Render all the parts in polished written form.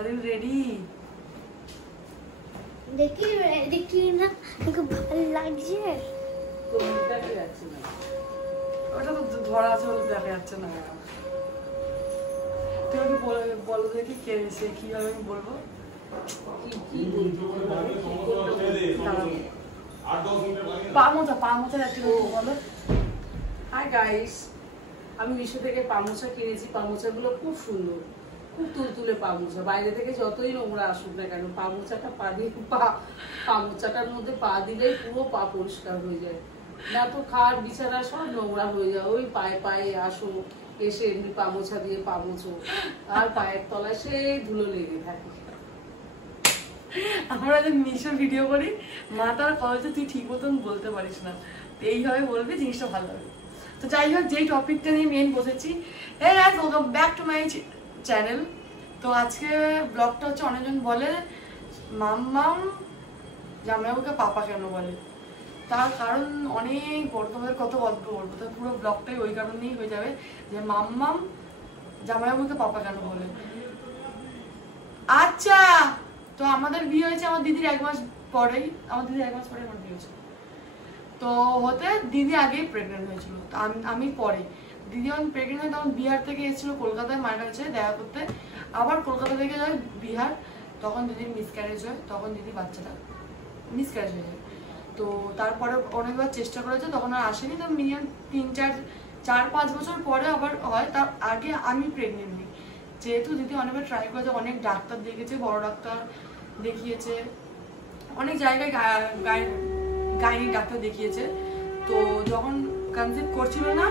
Are you ready? দেখি দেখি না খুব ভালো লাগছে। তো মুখটা কি যাচ্ছে না, ওটা তো ধরা আছে বলে দেখা যাচ্ছে না। তুমি কি বলো দেখি কে সে কিভাবে আমি বলবো? পা মোচা একটা বলো। হাই গাইস, আমি মিশো থেকে পামোচা কিনেছি। পামোচাগুলো খুব সুন্দর, খুব তুলতুলে পামোচা। বাইরে থেকে যতই নোংরা আসুক না কেন, পামোচাটা পামোচাটার মধ্যে পা দিলেই পুরো পা পরিষ্কার হয়ে যায়। না তো খাট বিছানা সব নোংরা হয়ে যায়। ওই পায়ে পায়ে আসো, এসে এমনি পামোচা দিয়ে পামোচো, আর পায়ের তলায় সেই ধুলো লেগে থাকে। আমরা যে মিশো ভিডিও করি, মা তার কলেজে তুই ঠিক মতন বলতে পারিস না, এইভাবে বলবি, জিনিসটা ভালো হবে। তো যাই হোক, যেই টপিকটা নিয়ে মেন বসেছি, হ্যাঁ guys, welcome back to my channel. তো আজকে ব্লগটা হচ্ছে, অনেকজন বলে মাম্মাম জামাইবাবুকে পাপা কেন বলে, তার কারণ অনেক বড়, তোমাদের কত গল্প বলবো, তো পুরো ব্লগটাই ওই কারণেই হয়ে যাবে যে মাম্মাম জামাইবাবুকে পাপা কেন বলে। আচ্ছা, তো আমাদের বিয়ে হয়েছে আমার দিদির 1 মাস পরেই, আমার বিয়ে হয়েছে। তো হতে দিদি আগেই প্রেগনেন্ট হয়েছিল, তো আমি পরে। দিদি যখন প্রেগনেন্ট হয় তখন বিহার থেকে এসেছিল কলকাতায় মায়ের কাছে দেখা করতে, আবার কলকাতা থেকে যায় বিহার, তখন দিদির মিসক্যারেজ হয়, তখন দিদি বাচ্চাটা মিসক্যারেজ হয়ে যায়। তো তারপরে অনেকবার চেষ্টা করেছে, তখন আর আসেনি। তো মিনিমাম 3-4-5 বছর পরে আবার হয়, তার আগে আমি প্রেগনেন্ট নিই। যেহেতু দিদি অনেকবার ট্রাই করেছে, অনেক ডাক্তার দেখেছে, বড় ডাক্তার দেখিয়েছে, অনেক জায়গায় গাইনিক ডাক্তার দেখিয়েছে। তো যখন কনসিভ করছিল না,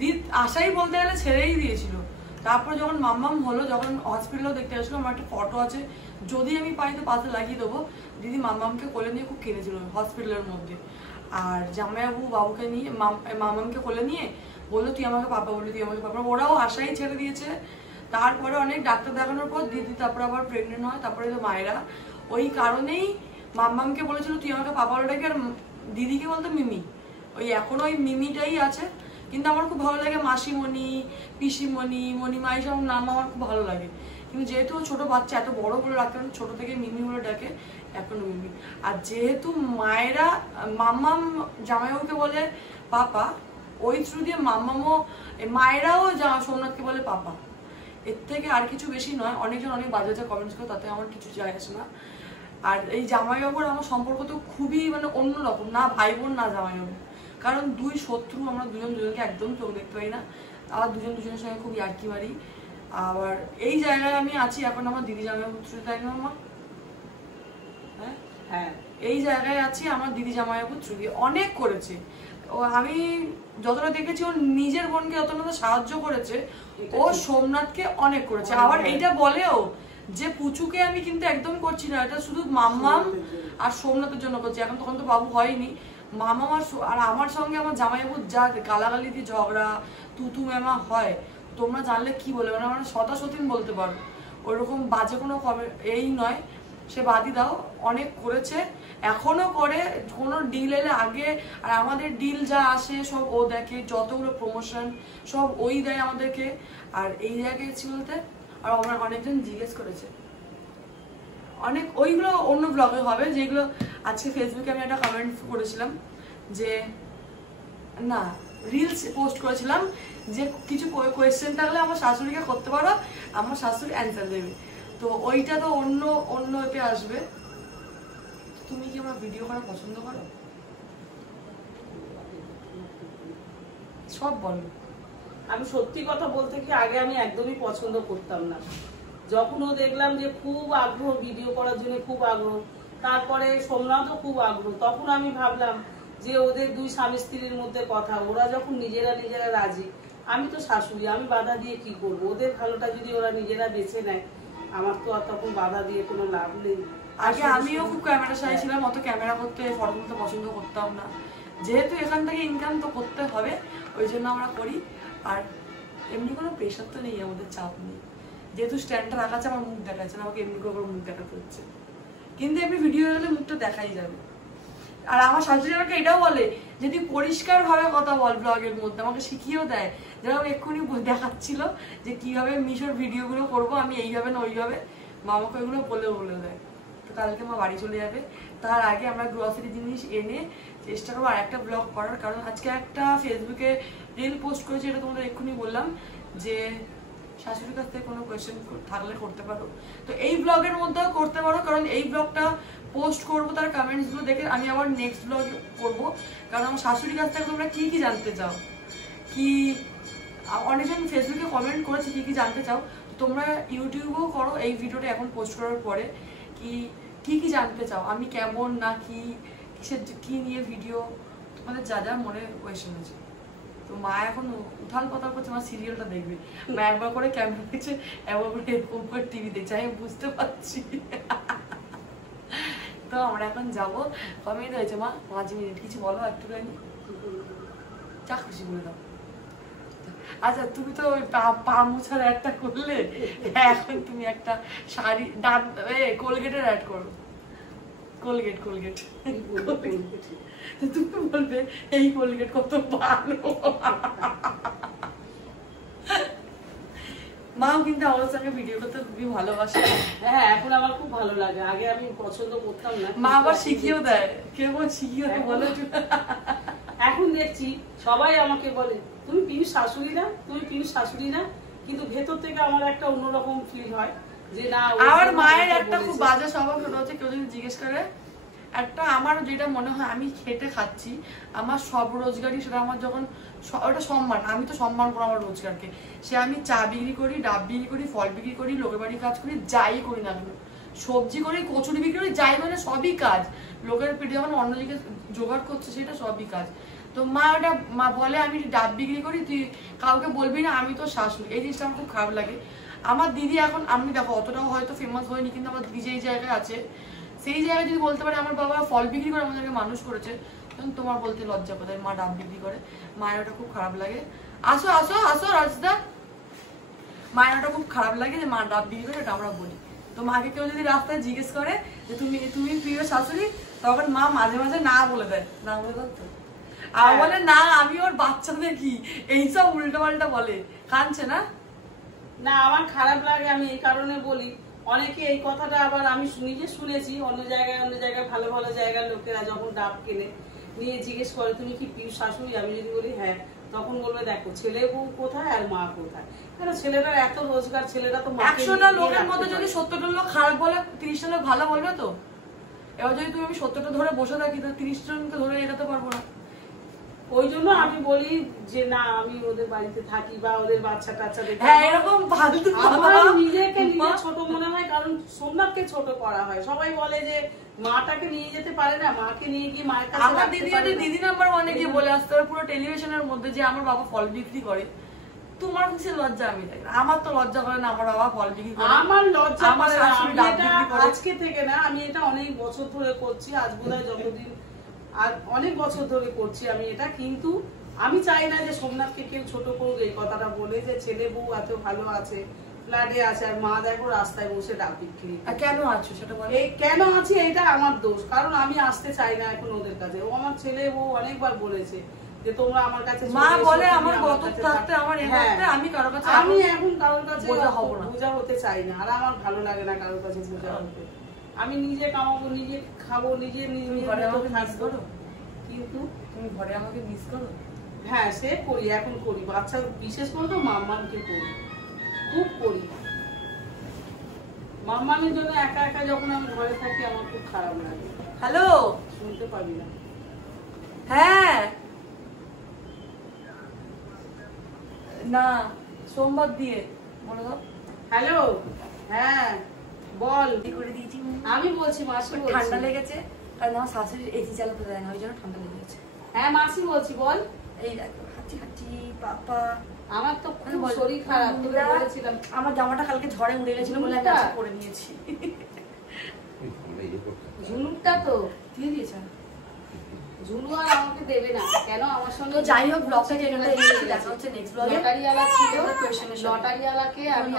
দিদি আশাই বলতে গেলে ছেড়েই দিয়েছিল। তারপর যখন মাম্মাম হলো, যখন হসপিটালেও দেখতে আসলো, আমার একটা ফটো আছে, যদি আমি পাই তো পাশে লাগিয়ে দেবো। দিদি মাম্মামকে কোলে নিয়ে খুব কেঁদেছিল হসপিটালের মধ্যে, আর জামাইবাবু বাবুকে নিয়ে মাম্মামকে কোলে নিয়ে বললো তুই আমাকে পাপা বলি, তুই আমাকে পাপা। ওরাও আশাই ছেড়ে দিয়েছে। তারপরে অনেক ডাক্তার দেখানোর পর দিদি তারপরে আবার প্রেগনেন্ট হয়। তারপরে তো মায়েরা ওই কারণেই মাম্মামকে বলেছিল তুই আমাকে পাপা বলে ডাকি, আর দিদিকে বলতো মিমি। ওই এখনো ওই মিমিটাই আছে। কিন্তু আমার খুব ভালো লাগে মাসিমণি, পিসিমণি, মণিমা, এইসব নাম আমার খুব ভালো লাগে। কিন্তু যেহেতু ছোট বাচ্চা এত বড় বলে রাখে, ছোট থেকে মিমি বলে ডাকে, এখনো মিমি। আর যেহেতু মায়েরা মাম্মাম জামাইবাবুকে বলে পাপা, ওই থ্রু দিয়ে মাম্মামও মায়েরাও সোমনাথকে বলে পাপা। এর থেকে আর কিছু বেশি নয়। অনেকজন অনেক বাজে বাজে কমেন্টস করে, তাতে আমার কিছু যায় আসে না। আর এই জামাইবাবুর আমার সম্পর্ক তো খুবই অন্যরকম, না ভাই বোন না জামাইবাবু, কারণ দুই শত্রু। আমরা দুজনকে একদম চোখ দেখতে পাই না, আবার দুজনের সঙ্গে খুব ইয়ার্কি মারি। আবার এই জায়গায় আমি আছি এখন আমার দিদি জামাইবাবু থ্রু, তাই না মা? হ্যাঁ, এই জায়গায় আছি আমার দিদি জামাইবাবু থ্রু দিয়ে। অনেক করেছে ও, আমি যতটা দেখেছি ও নিজের বোনকে যতটা সাহায্য করেছে, ও সোমনাথকে অনেক করেছে। আবার এইটা বলেও যে পুচুকে আমি কিন্তু একদম করছি না, এটা শুধু মাম্মাম আর সোমনাথের জন্য করছি। এখন তখন তো বাবু হয়নি। মাম্মাম আর আমার সঙ্গে আমার জামাইবাবুর যা গালাগালি দিয়ে ঝগড়া তুতু ম্যামা হয়, তোমরা জানলে কি বলে, মানে শতাশতিন বলতে পারো। ওইরকম বাজে কোনো এই নয়, সে বাদই দাও। অনেক করেছে, এখনো করে। কোনো ডিল এলে আগে, আর আমাদের ডিল যা আসে সব ও দেখে, যতগুলো প্রমোশন সব ওই দেয় আমাদেরকে। আর এই জায়গায় গেছি বলতে, আর আমার অনেকজন জিজ্ঞেস করেছে অনেক, ওইগুলো অন্য ব্লগে হবে, যেগুলো আজকে ফেসবুকে আমি একটা কমেন্ট করেছিলাম যে না, রিলস পোস্ট করেছিলাম যে কিছু কোয়েশ্চেন থাকলে আমার শাশুড়িকে করতে পারো, আমার শাশুড়ি অ্যান্সার দেবে। তো ওইটা তো অন্য এতে আসবে। তুমি কি আমার ভিডিও করা পছন্দ করো? সব বলো। আমি সত্যি কথা বলতে কি, আগে আমি একদমই পছন্দ করতাম না। যখন ও দেখলাম যে খুব আগ্রহ ভিডিও করার জন্য, খুব আগ্রহ, তারপরে সোমনাথও খুব আগ্রহ, তখন আমি ভাবলাম যে ওদের দুই স্বামী স্ত্রীর মধ্যে কথা, ওরা যখন নিজেরা রাজি, আমি তো শাশুড়ি, আমি বাধা দিয়ে কি করবো? ওদের ভালোটা যদি ওরা নিজেরা বেছে নেয়, আমার তো আর তখন বাধা দিয়ে কোনো লাভ নেই। আগে আমিও খুব ক্যামেরা শাই ছিলাম, অত ক্যামেরা করতে ফটো তুলতে পছন্দ করতাম না। যেহেতু এখান থেকে ইনকাম তো করতে হবে, ওই জন্য আমরা করি। আর এমনি কোনো প্রেশার তো নেই, আমাদের চাপ নেই। যেহেতু স্ট্যান্ডটা রাখা আছে, আমার মুখ দেখাচ্ছে না, আমাকে এমনি করে মুখ দেখাতে হচ্ছে। কিন্তু এমনি ভিডিও হয়ে গেলে মুখটা দেখাই যাবে। আর আমার শাশুড়ি আমাকে এটাও বলে যে তুই পরিষ্কার ভাবে কথা বল ব্লগের মধ্যে, আমাকে শিখিয়েও দেয়। যেরকম এক্ষুনি দেখাচ্ছিল যে কিভাবে মিশোর ভিডিওগুলো করবো আমি, এইভাবে না ওইভাবে। মা আমাকে ওইগুলো বলে দেয়। তো কালকে মা বাড়ি চলে যাবে, তার আগে আমরা গ্রসারি জিনিস এনে চেষ্টা করবো আর একটা ব্লগ করার। কারণ আজকে একটা ফেসবুকে রিল পোস্ট করেছি, এটা তোমাদের এক্ষুনি বললাম যে শাশুড়ির কাছ থেকে কোনো কোয়েশ্চেন থাকলে করতে পারো, তো এই ব্লগের মধ্যেও করতে পারো। কারণ এই ব্লগটা পোস্ট করবো, তার কমেন্টসগুলো দেখে আমি আবার নেক্সট ব্লগ করবো। কারণ আমার শাশুড়ির কাছ থেকে তোমরা কি কি জানতে চাও, কি অনেকজন ফেসবুকে কমেন্ট করেছে কি কি জানতে চাও, তোমরা ইউটিউবেও করো এই ভিডিওটা এখন পোস্ট করার পরে, কি কি জানতে চাও, আমি কেমন না কি কিসের কি নিয়ে ভিডিও, তোমাদের যা যা মনে কোয়েশ্চেন আছে। তো মা এখন উথাল পাতাল করছে, আমার সিরিয়ালটা দেখবে। মা একবার করে ক্যামেরা দেখছে, একবার করে এরকম করে টিভি দেখছে, আমি বুঝতে পারছি। তো আমরা এখন যাবো। কমেন্ট হয়েছে মা 5 মিনিট, কিছু বলো একটুখানি, যা খুশি বলে দাও। আচ্ছা তুমি তো ওই পা মোছার একটা করলে, এখন তুমি একটা শাড়ি দাঁত কোলগেটের অ্যাড করো, কোলগেট তুমি বলবে এই কোলগেট কত ভালো। মাও কিন্তু আমার সঙ্গে ভিডিও করতে খুবই ভালোবাসে। হ্যাঁ এখন আমার খুব ভালো লাগে, আগে আমি পছন্দ করতাম না, মা আবার শিখিয়েও দেয়, কেউ শিখিয়ে বলে। এখন দেখছি সবাই আমাকে বলে তুমি পিউষ শাশুড়ি না, তুমি পিউষ শাশুড়ি না, কিন্তু ভেতর থেকে আমার একটা অন্যরকম ফিল হয় যে না। আমার মায়ের একটা খুব বাজে স্বভাব হচ্ছে, কেউ যদি জিজ্ঞেস করে একটা, আমার যেটা মনে হয় আমি খেটে খাচ্ছি, আমার সব রোজগারই সেটা আমার যখন ওটা সম্মান, আমি তো সম্মান করো আমার রোজগারকে। সে আমি চা বিক্রি করি, ডাব বিক্রি করি, ফল বিক্রি করি, লোকের বাড়ি কাজ করি, যাই করি না কেন, সবজি করি, কচুরি বিক্রি করি, যাই মানে সবই কাজ। লোকের পেটে যখন অন্যদিকে জোগাড় করছে সেটা সবই কাজ। তো মা ওটা মা বলে আমি ডাব বিক্রি করি, তুই কাউকে বলবি না আমি তো শাশুড়ি, এই জিনিসটা আমার খুব খারাপ লাগে। আমার দিদি এখন আমি দেখো অতটাও হয়তো ফেমাস হয়নি, কিন্তু আমার দিদি যেই জায়গায় আছে সেই জায়গায় যদি বলতে পারে আমার বাবা ফল বিক্রি করে আমাদেরকে মানুষ করেছে, তখন তোমার বলতে লজ্জা কোথায়, মা ডাব বিক্রি করে। মায়ের ওটা খুব খারাপ লাগে। আসো আসো আসো রাজদা, মায়ের ওটা খুব খারাপ লাগে যে মা ডাব বিক্রি করে, এটা আমরা বলি। তো মাকে কেউ যদি রাস্তায় জিজ্ঞেস করে যে তুমি প্রিয় শাশুড়ি, তখন মা মাঝে মাঝে না বলে দেয়, না বলে দাও তো, আর বলে না আমি ওর বাচ্চা দেখি, এইসব উল্টো পাল্টা বলে, কাঁদছে না। না আমার খারাপ লাগে, আমি এই কারণে বলি, অনেকে এই কথাটা আবার আমি নিজে শুনেছি অন্য জায়গায় ভালো ভালো জায়গার লোকেরা যখন ডাব কেনে নিয়ে জিজ্ঞেস করে তুমি কি পিউষ শাশুড়ি, আমি যদি বলি হ্যাঁ, তখন বলবে দেখো ছেলে বউ কোথায় আর মা কোথায়। কারণ ছেলেটার এত রোজগার, ছেলেটা তো 100টা লোকের মধ্যে যদি 70টা লোক খারাপ বলে 30টা লোক ভালো বলবে তো। এবার যদি তুমি আমি 70টা ধরে বসে থাকি তো 30 জনকে ধরে এগোতে পারবো না। ওই জন্য আমি বলি যে না আমি ওদের বাড়িতে থাকি বা ওদের বাচ্চা কাচ্চা দেখি, হ্যাঁ এরকম ফালতু আমার নিজেকে নিজে ছোট মনে হয়। কারণ সোমনাথকে ছোট করা হয়, সবাই বলে যে মাটাকে নিয়ে যেতে পারে না, মাকে নিয়ে গিয়ে মায়ের কাছে। আমার দিদি নাম্বার 1 গিয়ে বলে আসতে হবে পুরো টেলিভিশনের মধ্যে যে আমার বাবা ফল বিক্রি করে। তোমার কিছু লজ্জা আমি দেখি না, আমার তো লজ্জা করে না আমার বাবা ফল বিক্রি করে। আমার লজ্জা আমার শাশুড়ি ডাব বিক্রি করে। আজকে থেকে না, আমি এটা অনেক বছর ধরে করছি, আজ বোধহয় যতদিন আর অনেক বছর ধরে করছি আমি এটা। কিন্তু আমি চাই না যে সোমনাথকে কেউ ছোট করুক এই কথাটা বলে যে ছেলে বউ এত ভালো আছে, ফ্ল্যাটে আছে, আর মা দেখো রাস্তায় বসে ডাব বিক্রি। কেন আছো সেটা বলো। এই কেন আছি এটা আমার দোষ, কারণ আমি আসতে চাই না এখন ওদের কাছে। ও আমার ছেলে বউ অনেকবার বলেছে যে তোমরা আমার কাছে মা বলে আমার গত থাকতে আমার এ থাকতে আমি কারোর কাছে, আমি এখন কারোর কাছে বোঝা হতে চাই না, আর আমার ভালো লাগে না কারোর কাছে বোঝা হতে। আমি নিজে কামাবো, নিজে খাবো, নিজে ঘরে আমাকে মিস করো, কিন্তু তুমি ঘরে আমাকে মিস করো। হ্যাঁ সে করি, এখন করি, বাচ্চা বিশেষ করে তো মাম্মামকে করি, খুব করি। মাম্মামের জন্য একা একা যখন আমি ঘরে থাকি আমার খুব খারাপ লাগে। হ্যালো, শুনতে পাবি না? হ্যাঁ না সোমবার দিয়ে বলে দাও। হ্যালো, হ্যাঁ বল। করে দিয়েছি আমি বলছি মাসি, ঠান্ডা লেগেছে, কারণ আমার শাশুড়ি এসি চালাতে দেয় না, ওই জন্য ঠান্ডা লেগে গেছে। হ্যাঁ মাসি বলছি, বল। এই দেখো হাঁচি হাঁচি পাপা, আমার তো খুব শরীর খারাপ, তোকে বলেছিলাম। আমার জামাটা কালকে ঝড়ে উড়ে গেছিল বলে আমি আজকে পরে নিয়েছি। ঝুনুকটা তো দিয়ে দিয়েছে, ঝুনু আর আমাকে দেবে না কেন আমার সঙ্গে। যাই হোক ব্লগটা যেটা দেখা হচ্ছে নেক্সট ব্লগে। লটারিওয়ালা ছিল, লটারিওয়ালাকে আমি